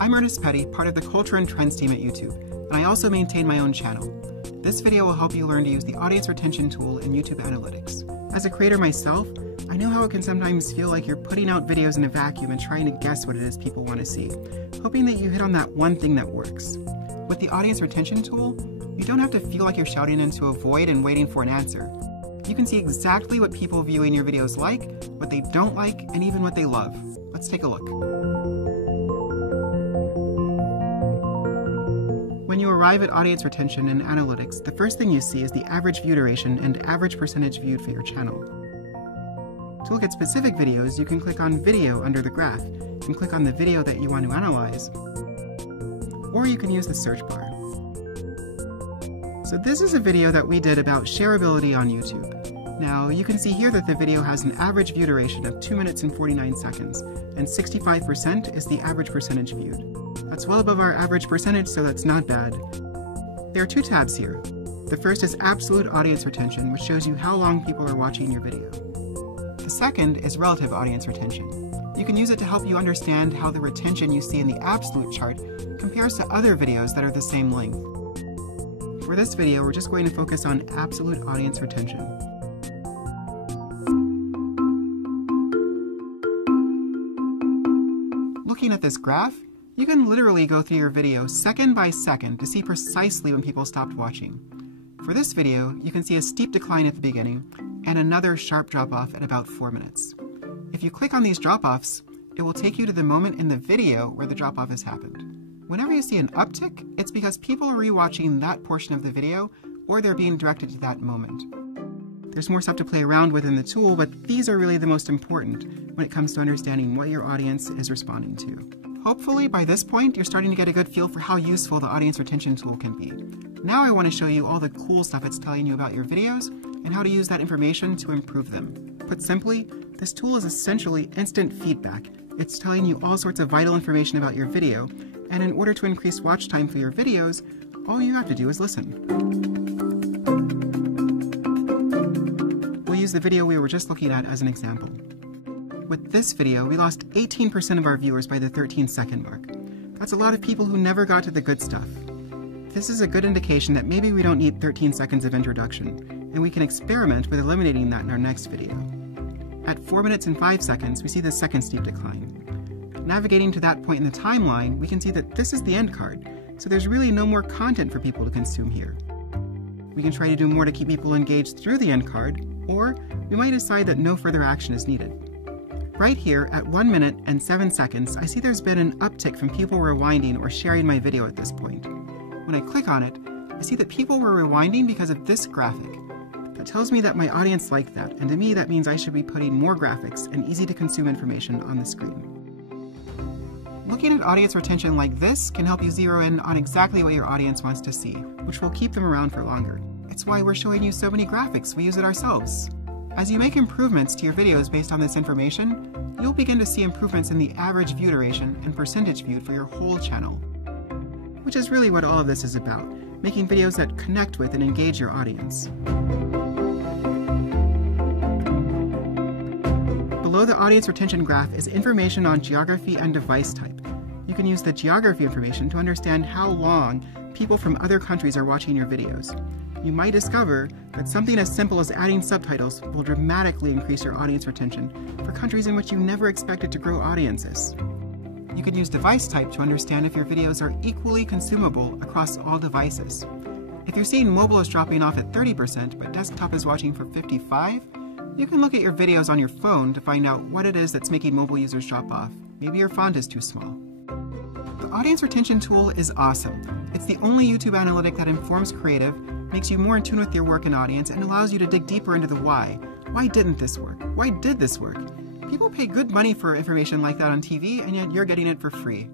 I'm Ernest Petty, part of the Culture and Trends team at YouTube, and I also maintain my own channel. This video will help you learn to use the audience retention tool in YouTube Analytics. As a creator myself, I know how it can sometimes feel like you're putting out videos in a vacuum and trying to guess what it is people want to see, hoping that you hit on that one thing that works. With the audience retention tool, you don't have to feel like you're shouting into a void and waiting for an answer. You can see exactly what people viewing your videos like, what they don't like, and even what they love. Let's take a look. When you arrive at audience retention in Analytics, the first thing you see is the average view duration and average percentage viewed for your channel. To look at specific videos, you can click on Video under the graph and click on the video that you want to analyze, or you can use the search bar. So this is a video that we did about shareability on YouTube. Now, you can see here that the video has an average view duration of 2 minutes and 49 seconds, and 65% is the average percentage viewed. That's well above our average percentage, so that's not bad. There are two tabs here. The first is Absolute Audience Retention, which shows you how long people are watching your video. The second is Relative Audience Retention. You can use it to help you understand how the retention you see in the absolute chart compares to other videos that are the same length. For this video, we're just going to focus on Absolute Audience Retention. Looking at this graph, you can literally go through your video second by second to see precisely when people stopped watching. For this video, you can see a steep decline at the beginning and another sharp drop-off at about 4 minutes. If you click on these drop-offs, it will take you to the moment in the video where the drop-off has happened. Whenever you see an uptick, it's because people are rewatching that portion of the video or they're being directed to that moment. There's more stuff to play around with in the tool, but these are really the most important when it comes to understanding what your audience is responding to. Hopefully, by this point, you're starting to get a good feel for how useful the audience retention tool can be. Now I want to show you all the cool stuff it's telling you about your videos and how to use that information to improve them. Put simply, this tool is essentially instant feedback. It's telling you all sorts of vital information about your video, and in order to increase watch time for your videos, all you have to do is listen. We'll use the video we were just looking at as an example. With this video, we lost 18% of our viewers by the 13-second mark. That's a lot of people who never got to the good stuff. This is a good indication that maybe we don't need 13 seconds of introduction, and we can experiment with eliminating that in our next video. At 4 minutes and 5 seconds, we see the second steep decline. Navigating to that point in the timeline, we can see that this is the end card, so there's really no more content for people to consume here. We can try to do more to keep people engaged through the end card, or we might decide that no further action is needed. Right here, at 1 minute and 7 seconds, I see there's been an uptick from people rewinding or sharing my video at this point. When I click on it, I see that people were rewinding because of this graphic. That tells me that my audience liked that, and to me that means I should be putting more graphics and easy-to-consume information on the screen. Looking at audience retention like this can help you zero in on exactly what your audience wants to see, which will keep them around for longer. It's why we're showing you so many graphics. We use it ourselves. As you make improvements to your videos based on this information, you'll begin to see improvements in the average view duration and percentage viewed for your whole channel. Which is really what all of this is about, making videos that connect with and engage your audience. Below the audience retention graph is information on geography and device type. You can use the geography information to understand how long people from other countries are watching your videos. You might discover that something as simple as adding subtitles will dramatically increase your audience retention for countries in which you never expected to grow audiences. You can use device type to understand if your videos are equally consumable across all devices. If you're seeing mobile is dropping off at 30%, but desktop is watching for 55%, you can look at your videos on your phone to find out what it is that's making mobile users drop off. Maybe your font is too small. The audience retention tool is awesome. It's the only YouTube analytic that informs creative, makes you more in tune with your work and audience, and allows you to dig deeper into the why. Why didn't this work? Why did this work? People pay good money for information like that on TV, and yet you're getting it for free.